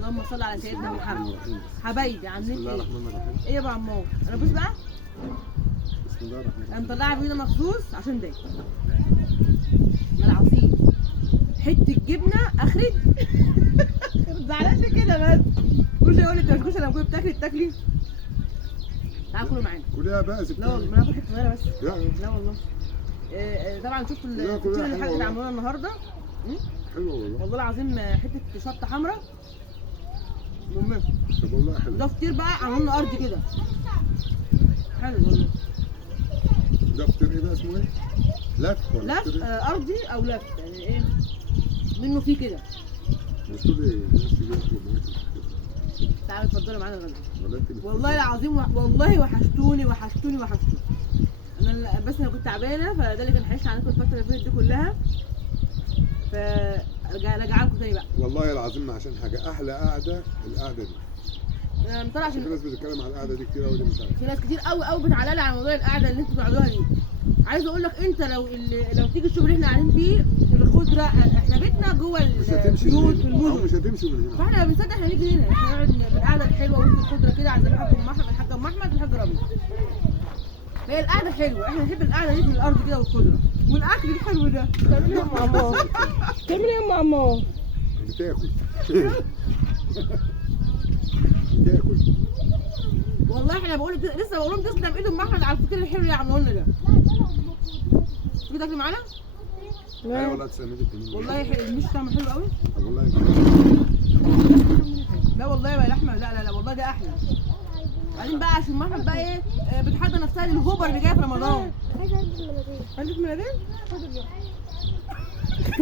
اللهم صل على سيدنا محمد. حبايبي عاملين بسم الله ايه؟ الرحمن الرحيم. ايه يا ابو عمار؟ انا بص بقى بسم الله الرحمن انا الرحيم. مطلعه فيديو مخصوص عشان ده العصير حته جبنه اخرج. زعلان كده بس كل شويه يقول لي انت مش لما كنت بتاكلي تعالوا كلوا معانا. كلها بقى لا والله ما انا باكل حته صغيره بس. لا لا والله. طبعا شفت لا، كلها الكوتشينه اللي حلوة الحاج والله. عملوها النهارده. حلوه والله. والله العظيم حته شطه حمراء ممتازه. طب والله حلو. ده فطير بقى عملوا لنا ارض كده حلو والله. ده فطير ايه ده اسمه ايه؟ لف ولا لف فطير إيه؟ ارضي او لف يعني ايه منه فيه كده. مش تقول ايه؟ الناس تيجي يطلبوا معاكي كده. تعالوا اتفضلوا معانا الغدا. ولا انت اللي والله العظيم والله وحشتوني. انا بس انا كنت تعبانه فده اللي كان حاشني عليكم الفتره اللي فاتت دي كلها. فرجع لكم تاني بقى. والله العظيم عشان حاجه احلى قعده القعده دي. انا مطلع في عشان ناس بتتكلم على القعده دي كتير قوي مش عارف. في ناس كتير قوي بتعلق لي على موضوع القعده اللي انتوا بتقعدوها دي. عايزه اقول لك انت لو تيجي الشغل اللي احنا قاعدين فيه الخضره احنا بيتنا جوه مش هتمشي البيوت من في هنا او المدن. مش هتمشي من هنا. فاحنا ما بنصدق احنا نيجي هنا احنا نقعد بالقعده الحلوه وسط الخضره كده عند الحاج ام احمد والحاج ام احمد والحاج ربيع. فهي القعده حلوه احنا نحب القعده دي في الارض كده والخضره والاكل الحلو ده. بتعمل ايه يا ام عمار؟ بتعمل ايه يا ام عمار؟ بتاكل. بتاكل. والله احنا لسه بقول لهم تسلم ايد ام احمد على الفطير الحلو اللي عملوه لنا ده. تيجي تاكلي معانا؟ ايوه والله تسلمي لي. والله مش طعمه حلو قوي. طب والله لا والله يا لحمه لا والله ده احلى. بعدين بقى عشان ام احمد بقى ايه بتحضر نفسها للهوبر اللي جاي في رمضان. عندك مناديل؟